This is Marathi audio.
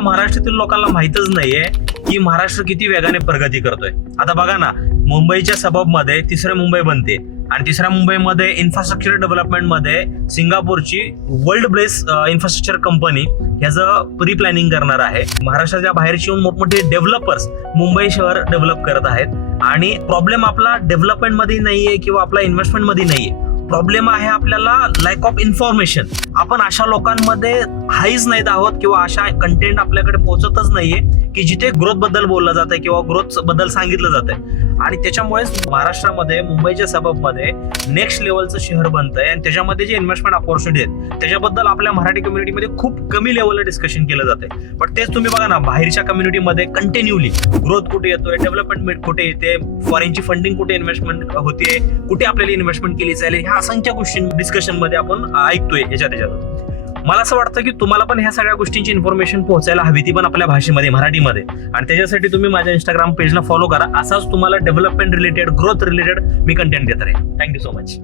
महाराष्ट्रातील लोकांना माहितच नाहीये की महाराष्ट्र किती वेगाने प्रगती करतोय. आता बघा ना, मुंबईच्या सबअबमध्ये तिसरी मुंबई बनते आणि तिसऱ्या मुंबईमध्ये इन्फ्रास्ट्रक्चर डेव्हलपमेंटमध्ये सिंगापूरची वर्ल्ड बेस्ट इन्फ्रास्ट्रक्चर कंपनी ह्याचं प्री प्लॅनिंग करणार आहे. महाराष्ट्राच्या बाहेरची येऊन मोठमोठे डेव्हलपर्स मुंबई शहर डेव्हलप करत आहेत. आणि प्रॉब्लेम आपला डेव्हलपमेंटमध्ये नाहीये किंवा आपला इन्व्हेस्टमेंटमध्ये नाहीये, प्रॉब्लेम आहे आपल्याला लॅक ऑफ इन्फॉर्मेशन. आपण अशा लोकांमध्ये हाईच नाहीत आहोत किंवा अशा कंटेंट आपल्याकडे पोहोचतच नाहीये की जिथे ग्रोथ बद्दल बोललं जातंय किंवा ग्रोथ बद्दल सांगितलं जातंय. आणि त्याच्यामुळेच महाराष्ट्रामध्ये मुंबईच्या सबअबमध्ये नेक्स्ट लेवलचं शहर बनतंय आणि त्याच्यामध्ये जे इन्व्हेस्टमेंट अपॉर्च्युनिटी आहेत त्याच्याबद्दल आपल्या मराठी कम्युनिटीमध्ये खूप कमी लेवलला डिस्कशन केलं जातंय. पण तेच तुम्ही बघा ना, बाहेरच्या कम्युनिटीमध्ये कंटिन्युअली ग्रोथ कुठे येतोय, डेव्हलपमेंट कुठे येते, फॉरेनची फंडिंग कुठे इन्व्हेस्टमेंट होते, कुठे आपल्याला इन्व्हेस्टमेंट केली जाईल, ह्या असंख्य गोष्टी डिस्कशन मध्ये आपण ऐकतोय याच्यात. मला असं वाटतं की तुम्हाला पण ह्या सगळ्या गोष्टींची इन्फॉर्मेशन पोहोचायला हवी, ती पण आपल्या भाषेमध्ये, मराठीमध्ये. आणि त्याच्यासाठी तुम्ही माझ्या इंस्टाग्राम पेजला फॉलो करा. असाच तुम्हाला डेव्हलपमेंट रिलेटेड, ग्रोथ रिलेटेड मी कंटेंट देत राहील. Thank you so much.